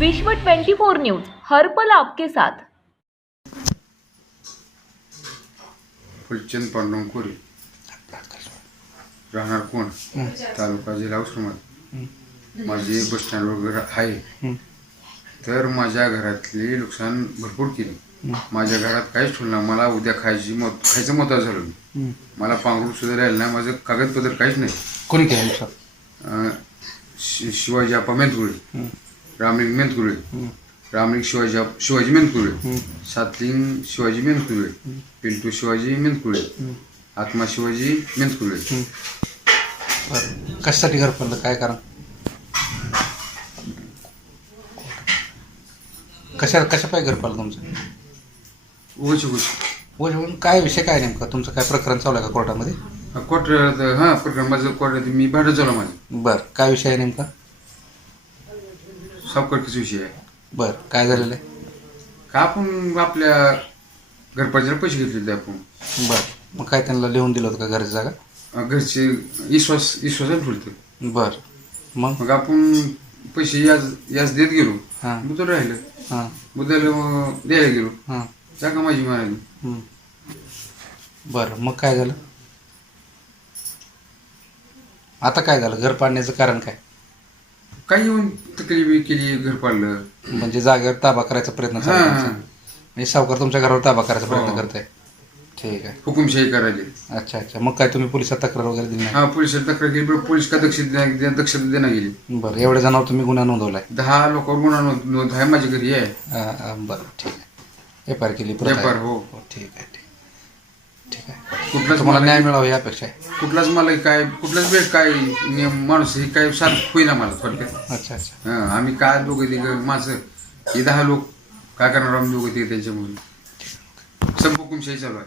विश्व 24 न्यूज हर्पल आपके साथ. फुलचंद पांडुरंग कोरे राहणार कोण? तालुका जिल्हा उस्मानाबाद माझे बस स्टँड वगैरे आहे. तर माझ्या घरातली नुकसान भरपूर केली. माझ्या घरात काहीच ठेवलं मला उद्या खायची मत खायचं मत झालं मी मला पांघरून सुद्धा राहिलं नाही. माझं कागदपत्र काहीच नाही. कोणी केलं? शिवाजी आपा मेंतकुळे रामलिंग मेंतकुळे रामलिंग शिवाजी शिवाजी मेंतकुळे सातलिंग शिवाजी मेंतकुळे पिंटू शिवाजी मेंतकुळे आत्मा शिवाजी मेंतकुळे बरं. कशासाठी घर पडलं? काय कारण? कशा कशा पाय घर पडलं तुमचं? उगाच उगाच व म्हणून काय विषय काय नेमका? तुमचं काय प्रकरण चालू आहे का कोर्टामध्ये? क्वार्टर हां प्रकरण माझं क्वार्टर मी भाडं झालं माझं. बरं. काय विषय आहे नेमका? सावकारकीचा विषय आहे? बरं काय झालेलं आहे? का आपण आपल्या घरपाच्याला पैसे घेतलेले आपण? बरं मग काय त्यांना लिहून दिलं होतं का घरची जागा? अं, घरचे विश्वास विश्वासात ठेवलं बरं मग? मग आपण पैसे याज याज देत गेलो. हां. मुदल राहिलं. हां. मुदल अं, द्यायला गेलो. हां. जागा माझी म्हणाली हं. बरं मग काय झालं? आता काय झालं? घर पाडण्याचं कारण काय? काही येऊन तकलीफ केली घर पाडलं म्हणजे जागेवर ताबा करायचा प्रयत्न चालू हां, आहे तुमचा. हां. म्हणजे सावकार तुमच्या घरावर ताबा करायचा प्रयत्न हो. करताय ठीक आहे हुकुमशाही करायली अच्छा अच्छा मग काय तुम्ही पोलिसात तक्रार वगैरे दिली हा पोलिसाला तक्रार केली पण पोलीस का दक्ष दक्षता देण्यात गेली नाही बरं एवढ्या जणांवर तुम्ही गुन्हा नोंदवलाय दहा लोकांवर गुन्हा नोंद नोंद आहे माझ्या घरी आहे अं, अं, बरं ठीक आहे एफ आर केली परत आहे. हो. हो, ठीक आहे ठीक आहे कुठलाच मला न्याय मिळावा ही अपेक्षा आहे कुठलाच मला काय कुठलाच वेळ काय नियम माणूस हे काय साथ होईना मला थोडक्यात. अच्छा अच्छा. हं, आम्ही काय दोघं तिघ माझं हे दहा लोक काय करणार आम्ही दोघं तिघ त्यांच्यामुळे. सब हुकुमशाही चालू आहे.